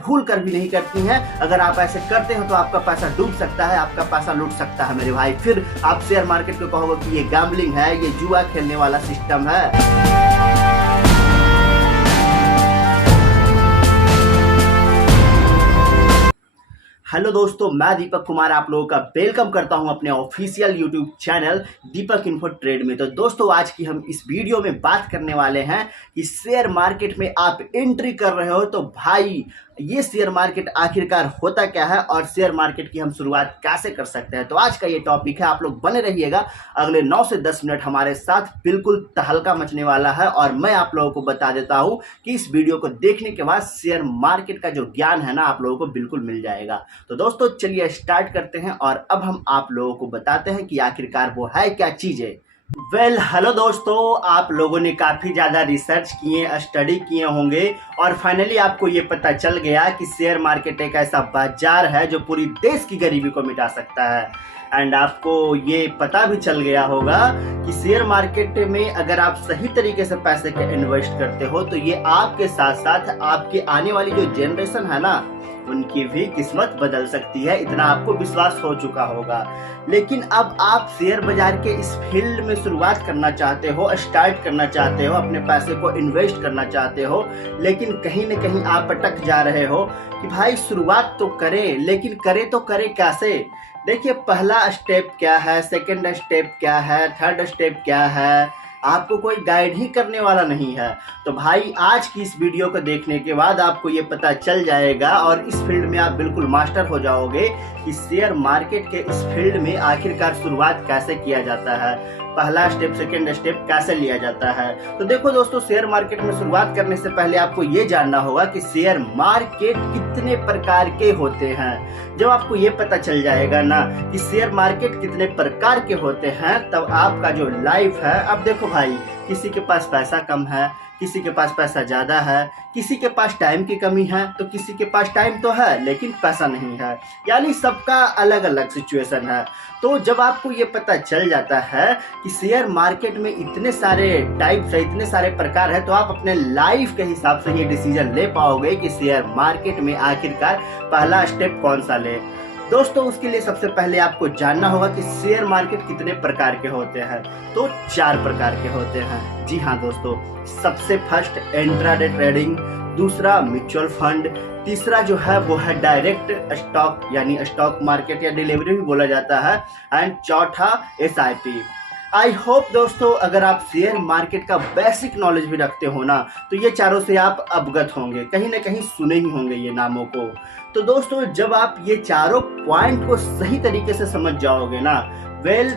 भूल कर भी नहीं करती हैं। अगर आप ऐसे करते हैं तो आपका पैसा डूब सकता है, आपका पैसा लूट सकता है मेरे भाई। फिर आप शेयर मार्केट को कहोगे कि ये गैम्बलिंग है, ये जुआ खेलने वाला सिस्टम है। हेलो दोस्तों, मैं दीपक कुमार आप लोगों का वेलकम करता हूं अपने ऑफिशियल यूट्यूब चैनल दीपक इन्फो ट्रेड में। तो दोस्तों, आज की हम इस वीडियो में बात करने वाले हैं कि शेयर मार्केट में आप एंट्री कर रहे हो तो भाई ये शेयर मार्केट आखिरकार होता क्या है और शेयर मार्केट की हम शुरुआत कैसे कर सकते हैं। तो आज का ये टॉपिक है, आप लोग बने रहिएगा। अगले 9 से 10 मिनट हमारे साथ बिल्कुल तहलका मचने वाला है और मैं आप लोगों को बता देता हूं कि इस वीडियो को देखने के बाद शेयर मार्केट का जो ज्ञान है ना, आप लोगों को बिल्कुल मिल जाएगा। तो दोस्तों चलिए स्टार्ट करते हैं और अब हम आप लोगों को बताते हैं कि आखिरकार वो है क्या चीजें। हेलो दोस्तों, आप लोगों ने काफ़ी ज़्यादा रिसर्च किए, स्टडी किए होंगे और फाइनली आपको ये पता चल गया कि शेयर मार्केट एक ऐसा बाजार है जो पूरी देश की गरीबी को मिटा सकता है। एंड आपको ये पता भी चल गया होगा कि शेयर मार्केट में अगर आप सही तरीके से पैसे के इन्वेस्ट करते हो तो ये आपके साथ साथ आपके आने वाली जो जनरेशन है ना, उनकी भी किस्मत बदल सकती है, इतना आपको विश्वास हो चुका होगा। लेकिन अब आप शेयर बाजार के इस फील्ड में शुरुआत करना चाहते हो, स्टार्ट करना चाहते हो, अपने पैसे को इन्वेस्ट करना चाहते हो, लेकिन कहीं न कहीं आप अटक जा रहे हो कि भाई शुरुआत तो करें, लेकिन करें तो करें कैसे। देखिए, पहला स्टेप क्या है, सेकंड स्टेप क्या है, थर्ड स्टेप क्या है, आपको कोई गाइड ही करने वाला नहीं है। तो भाई आज की इस वीडियो को देखने के बाद आपको ये पता चल जाएगा और इस फील्ड में आप बिल्कुल मास्टर हो जाओगे कि शेयर मार्केट के इस फील्ड में आखिरकार शुरुआत कैसे किया जाता है, पहला स्टेप सेकंड स्टेप कैसे लिया जाता है। तो देखो दोस्तों, शेयर मार्केट में शुरुआत करने से पहले आपको ये जानना होगा कि शेयर मार्केट कितने प्रकार के होते हैं। जब आपको ये पता चल जाएगा ना कि शेयर मार्केट कितने प्रकार के होते हैं, तब आपका जो लाइफ है, अब देखो भाई, किसी के पास पैसा कम है, किसी के पास पैसा ज़्यादा है, किसी के पास टाइम की कमी है, तो किसी के पास टाइम तो है लेकिन पैसा नहीं है, यानी सबका अलग अलग सिचुएशन है। तो जब आपको ये पता चल जाता है कि शेयर मार्केट में इतने सारे टाइप्स है, इतने सारे प्रकार है, तो आप अपने लाइफ के हिसाब से ये डिसीजन ले पाओगे कि शेयर मार्केट में आखिरकार पहला स्टेप कौन सा ले। दोस्तों, उसके लिए सबसे पहले आपको जानना होगा कि शेयर मार्केट कितने प्रकार के होते हैं। तो 4 प्रकार के होते हैं। जी हाँ दोस्तों, सबसे फर्स्ट इंट्राडे ट्रेडिंग, दूसरा म्यूचुअल फंड, तीसरा जो है वो है डायरेक्ट स्टॉक यानी स्टॉक मार्केट या डिलीवरी भी बोला जाता है, एंड चौथा SIP। आई होप दोस्तों, अगर आप शेयर मार्केट का बेसिक नॉलेज भी रखते हो ना, तो ये चारों से आप अवगत होंगे, कहीं ना कहीं सुने ही होंगे ये नामों को। तो दोस्तों, जब आप ये चारों पॉइंट को सही तरीके से समझ जाओगे ना,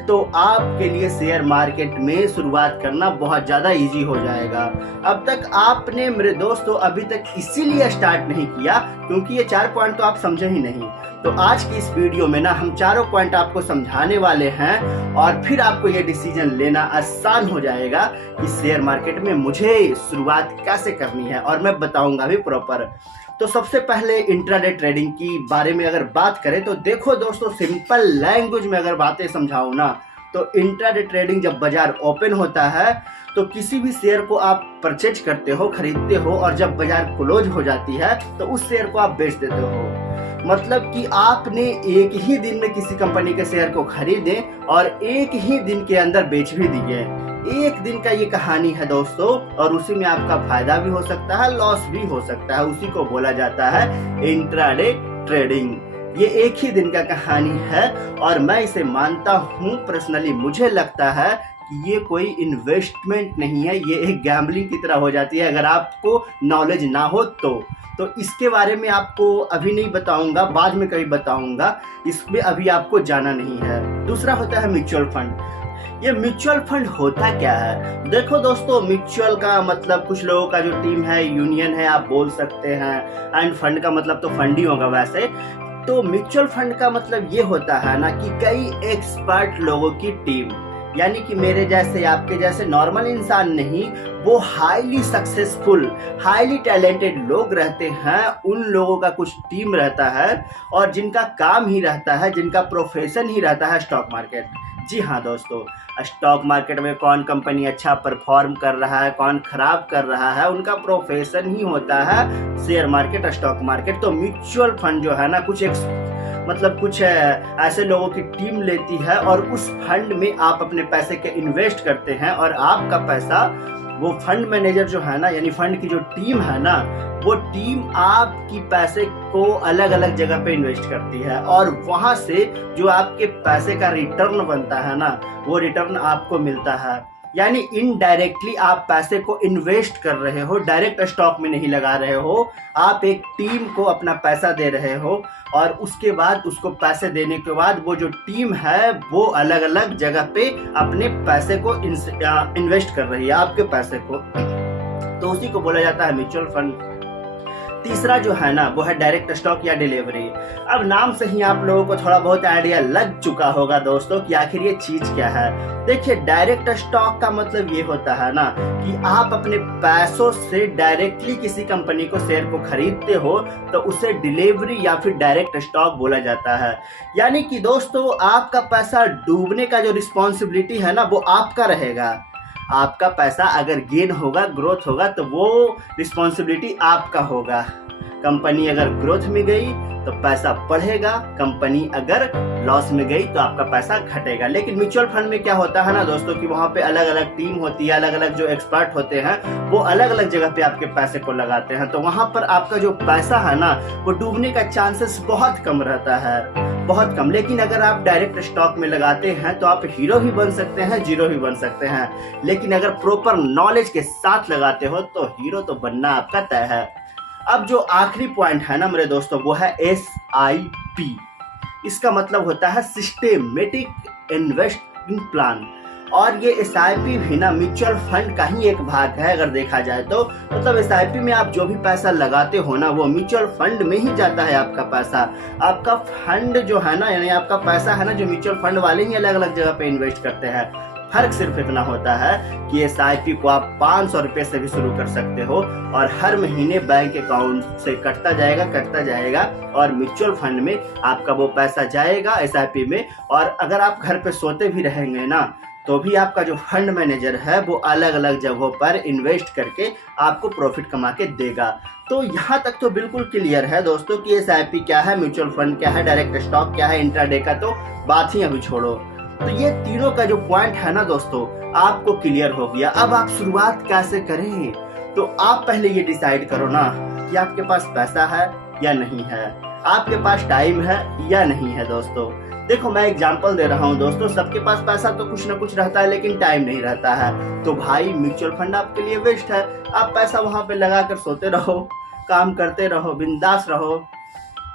तो आपके लिए शेयर मार्केट में शुरुआत करना बहुत ज़्यादा इजी हो जाएगा। अब तक आपने मेरे दोस्तों अभी तक इसीलिए स्टार्ट नहीं किया क्योंकि ये 4 पॉइंट तो आप समझे ही नहीं। तो आज की इस वीडियो में ना हम चारों पॉइंट आपको समझाने वाले हैं और फिर आपको ये डिसीजन लेना आसान हो जाएगा कि शेयर मार्केट में मुझे शुरुआत कैसे करनी है, और मैं बताऊंगा भी प्रॉपर। तो सबसे पहले इंट्राडे ट्रेडिंग की बारे में अगर बात करें तो देखो दोस्तों, सिंपल लैंग्वेज में अगर बातें समझाऊं ना, तो इंट्राडे ट्रेडिंग जब बाजार ओपन होता है तो किसी भी शेयर को आप परचेज करते हो, खरीदते हो, और जब बाजार क्लोज हो जाती है तो उस शेयर को आप बेच देते हो। मतलब कि आपने एक ही दिन में किसी कंपनी के शेयर को खरीदे और एक ही दिन के अंदर बेच भी दिए। एक दिन का ये कहानी है दोस्तों, और उसी में आपका फायदा भी हो सकता है, लॉस भी हो सकता है। उसी को बोला जाता है इंट्राडे ट्रेडिंग। ये एक ही दिन का कहानी है और मैं इसे मानता हूँ पर्सनली। मुझे लगता है कि ये कोई इन्वेस्टमेंट नहीं है, ये एक गैम्बलिंग की तरह हो जाती है अगर आपको नॉलेज ना हो तो इसके बारे में आपको अभी नहीं बताऊंगा, बाद में कभी बताऊंगा, इसमें अभी आपको जाना नहीं है। दूसरा होता है म्यूचुअल फंड। ये म्यूचुअल फंड होता क्या है? देखो दोस्तों, म्यूचुअल का मतलब कुछ लोगों का जो टीम है, यूनियन है, आप बोल सकते हैं, एंड फंड का मतलब तो फंड ही होगा वैसे। तो म्यूचुअल फंड का मतलब ये होता है ना कि कई एक्सपर्ट लोगों की टीम, यानी कि मेरे जैसे आपके जैसे नॉर्मल इंसान नहीं, वो हाईली सक्सेसफुल हाईली टैलेंटेड लोग रहते हैं। उन लोगों का कुछ टीम रहता है और जिनका काम ही रहता है, जिनका प्रोफेशन ही रहता है स्टॉक मार्केट। जी हाँ दोस्तों, स्टॉक मार्केट में कौन कंपनी अच्छा परफॉर्म कर रहा है, कौन खराब कर रहा है, उनका प्रोफेशन ही होता है शेयर मार्केट, स्टॉक मार्केट। तो म्यूचुअल फंड जो है ना, कुछ ऐसे लोगों की टीम लेती है और उस फंड में आप अपने पैसे के इन्वेस्ट करते हैं और आपका पैसा वो फंड मैनेजर जो है ना, यानी फंड की जो टीम है ना, वो टीम आपकी पैसे को अलग अलग जगह पे इन्वेस्ट करती है और वहां से जो आपके पैसे का रिटर्न बनता है ना, वो रिटर्न आपको मिलता है। यानी इनडायरेक्टली आप पैसे को इन्वेस्ट कर रहे हो, डायरेक्ट स्टॉक में नहीं लगा रहे हो। आप एक टीम को अपना पैसा दे रहे हो और उसके बाद उसको पैसे देने के बाद वो जो टीम है वो अलग अलग जगह पे अपने पैसे को इन्वेस्ट कर रही है, आपके पैसे को। तो उसी को बोला जाता है म्यूचुअल फंड। तीसरा जो है ना, वो है डायरेक्ट स्टॉक या डिलीवरी। अब नाम से ही आप लोगों को थोड़ा बहुत आइडिया लग चुका होगा दोस्तों कि आखिर ये चीज क्या है। देखिए, डायरेक्ट स्टॉक का मतलब ये होता है ना कि आप अपने पैसों से डायरेक्टली किसी कंपनी को शेयर को खरीदते हो, तो उसे डिलीवरी या फिर डायरेक्ट स्टॉक बोला जाता है। यानी कि दोस्तों, आपका पैसा डूबने का जो रिस्पॉन्सिबिलिटी है ना, वो आपका रहेगा। आपका पैसा अगर गेन होगा, ग्रोथ होगा, तो वो रिस्पॉन्सिबिलिटी आपका होगा। कंपनी अगर ग्रोथ में गई तो पैसा बढ़ेगा, कंपनी अगर लॉस में गई तो आपका पैसा घटेगा। लेकिन म्यूचुअल फंड में क्या होता है ना दोस्तों, कि वहां पे अलग अलग टीम होती है, अलग अलग जो एक्सपर्ट होते हैं वो अलग अलग जगह पे आपके पैसे को लगाते हैं। तो वहां पर आपका जो पैसा है ना, वो डूबने का चांसेस बहुत कम रहता है, बहुत कम। लेकिन अगर आप डायरेक्ट स्टॉक में लगाते हैं तो आप हीरो भी बन सकते हैं, जीरो भी बन सकते हैं। लेकिन अगर प्रॉपर नॉलेज के साथ लगाते हो तो हीरो तो बनना आपका तय है। अब जो आखिरी पॉइंट है ना मेरे दोस्तों, वो है SIP। इसका मतलब होता है सिस्टेमेटिक इन्वेस्टमेंट प्लान। और ये SIP भी ना म्यूचुअल फंड का ही एक भाग है अगर देखा जाए तो। मतलब SIP में आप जो भी पैसा लगाते हो ना, वो म्यूचुअल फंड में ही जाता है आपका पैसा। आपका फंड जो है ना, यानी आपका पैसा है ना, जो म्यूचुअल फंड वाले ही अलग अलग जगह पे इन्वेस्ट करते हैं। फर्क सिर्फ इतना होता है कि SIP को आप 500 रुपये से भी शुरू कर सकते हो और हर महीने बैंक अकाउंट से कटता जाएगा और म्यूचुअल फंड में आपका वो पैसा जाएगा SIP में। और अगर आप घर पे सोते भी रहेंगे ना, तो भी आपका जो फंड मैनेजर है वो अलग अलग जगहों पर इन्वेस्ट करके आपको प्रॉफिट कमा के देगा। तो यहाँ तक तो बिल्कुल क्लियर है दोस्तों कि SIP क्या है, म्यूचुअल फंड क्या है, डायरेक्ट स्टॉक क्या है, इंट्राडे का तो बात ही अभी छोड़ो। तो ये तीनों का जो पॉइंट है ना दोस्तों, आपको क्लियर हो गया। अब आप शुरुआत कैसे करें, तो आप पहले ये डिसाइड करो ना कि आपके पास पैसा है या नहीं है, आपके पास टाइम है या नहीं है। दोस्तों देखो, मैं एग्जांपल दे रहा हूँ दोस्तों, सबके पास पैसा तो कुछ ना कुछ रहता है लेकिन टाइम नहीं रहता है। तो भाई म्यूचुअल फंड आपके लिए बेस्ट है। आप पैसा वहां पे लगा कर सोते रहो, काम करते रहो, बिंदास रहो।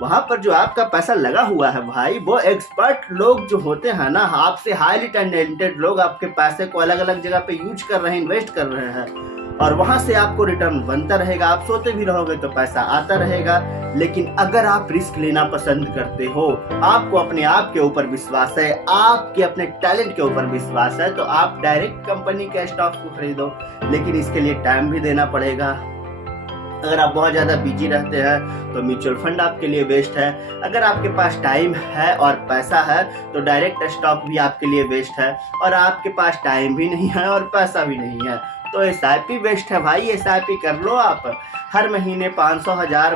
वहां पर जो आपका पैसा लगा हुआ है भाई, वो एक्सपर्ट लोग जो होते हैं ना, आपसे हाईली टैलेंटेड लोग आपके पैसे को अलग अलग जगह पे यूज कर रहे हैं, इन्वेस्ट कर रहे हैं और वहां से आपको रिटर्न बनता रहेगा। आप सोते भी रहोगे तो पैसा आता रहेगा। लेकिन अगर आप रिस्क लेना पसंद करते हो, आपको अपने आप के ऊपर विश्वास है, आपके अपने टैलेंट के ऊपर विश्वास है, तो आप डायरेक्ट कंपनी के स्टॉक को खरीदो। लेकिन इसके लिए टाइम भी देना पड़ेगा। अगर आप बहुत ज़्यादा बिजी रहते हैं तो म्यूचुअल फंड आपके लिए बेस्ट है। अगर आपके पास टाइम है और पैसा है तो डायरेक्ट स्टॉक भी आपके लिए बेस्ट है। और आपके पास टाइम भी नहीं है और पैसा भी नहीं है तो SIP बेस्ट है भाई। SIP कर लो आप। हर महीने 500, 1000,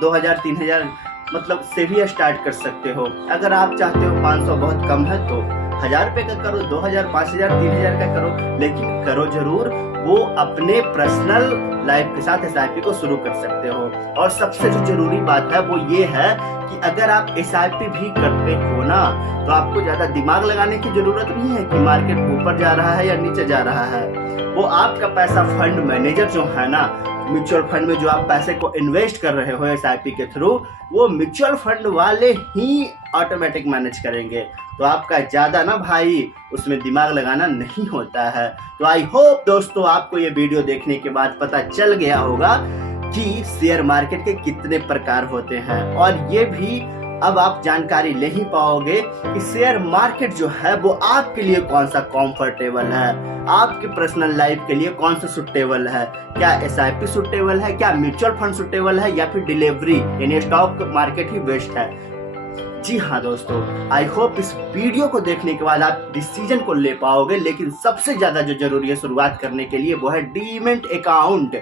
2000, 3000 मतलब से भी स्टार्ट कर सकते हो। अगर आप चाहते हो 500 बहुत कम है तो 1000 रुपये का करो, 2000, 5000, 3000 का करो, लेकिन करो जरूर। वो अपने पर्सनल लाइफ के साथ SIP को शुरू कर सकते हो। और सबसे जो जरूरी बात है वो ये है कि अगर आप SIP भी करते हो ना, तो आपको ज्यादा दिमाग लगाने की जरूरत नहीं है कि मार्केट ऊपर जा रहा है या नीचे जा रहा है। वो आपका पैसा फंड मैनेजर जो है ना, म्यूचुअल फंड में जो आप पैसे को इन्वेस्ट कर रहे हो SIP के थ्रू, वो म्यूचुअल फंड वाले ही ऑटोमेटिक मैनेज करेंगे। तो आपका ज्यादा ना भाई उसमें दिमाग लगाना नहीं होता है। तो आई होप दोस्तों आपको ये वीडियो देखने के बाद पता चल गया होगा कि शेयर मार्केट के कितने प्रकार होते हैं। और ये भी अब आप जानकारी ले ही पाओगे कि शेयर मार्केट जो है वो आपके लिए कौन सा कंफर्टेबल है, आपके पर्सनल लाइफ के लिए कौन सा सुटेबल है। क्या एसआईपी सुटेबल है, क्या म्यूचुअल फंड सुटेबल है, या फिर डिलीवरी यानी स्टॉक मार्केट ही बेस्ट है। जी हाँ दोस्तों, आई होप इस वीडियो को देखने के बाद आप डिसीजन को ले पाओगे। लेकिन सबसे ज्यादा जो जरूरी है शुरुआत करने के लिए वो है डीमैट अकाउंट।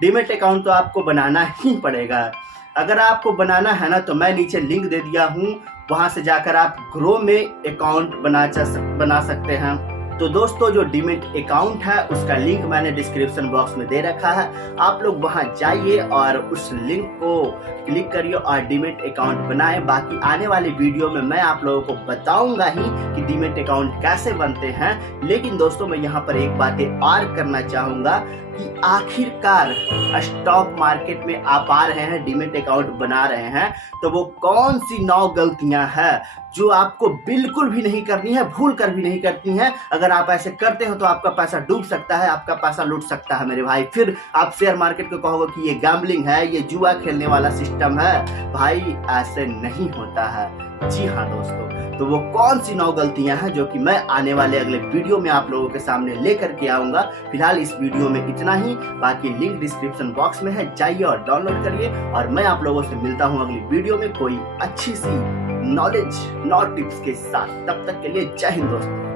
डीमैट अकाउंट तो आपको बनाना ही पड़ेगा। अगर आपको बनाना है ना तो मैं नीचे लिंक दे दिया हूँ, वहां से जाकर आप ग्रो में अकाउंट बना सकते हैं। तो दोस्तों जो डीमैट अकाउंट है उसका लिंक मैंने डिस्क्रिप्शन बॉक्स में दे रखा है, आप लोग वहां जाइए और उस लिंक को क्लिक करिए और डीमैट अकाउंट बनाएं। बाकी आने वाले वीडियो में मैं आप लोगों को बताऊंगा ही कि डीमैट अकाउंट कैसे बनते हैं। लेकिन दोस्तों मैं यहाँ पर एक बात और करना चाहूंगा कि आखिरकार स्टॉक मार्केट में आप आ रहे हैं, डीमैट अकाउंट बना रहे हैं, तो वो कौन सी 9 गलतियां हैं जो आपको बिल्कुल भी नहीं करनी है, भूल कर भी नहीं करनी है। अगर आप ऐसे करते हो तो आपका पैसा डूब सकता है, आपका पैसा लूट सकता है मेरे भाई। फिर आप शेयर मार्केट को कहोगे कि ये गैम्बलिंग है, ये जुआ खेलने वाला सिस्टम है। भाई ऐसे नहीं होता है। जी हाँ दोस्तों, तो वो कौन सी 9 गलतियां हैं जो कि मैं आने वाले अगले वीडियो में आप लोगों के सामने लेकर के आऊंगा। फिलहाल इस वीडियो में इतना ही, बाकी लिंक डिस्क्रिप्शन बॉक्स में है, जाइए और डाउनलोड करिए। और मैं आप लोगों से मिलता हूं अगली वीडियो में कोई अच्छी सी नॉलेज टिप्स के साथ। तब तक के लिए जय हिंद दोस्तों।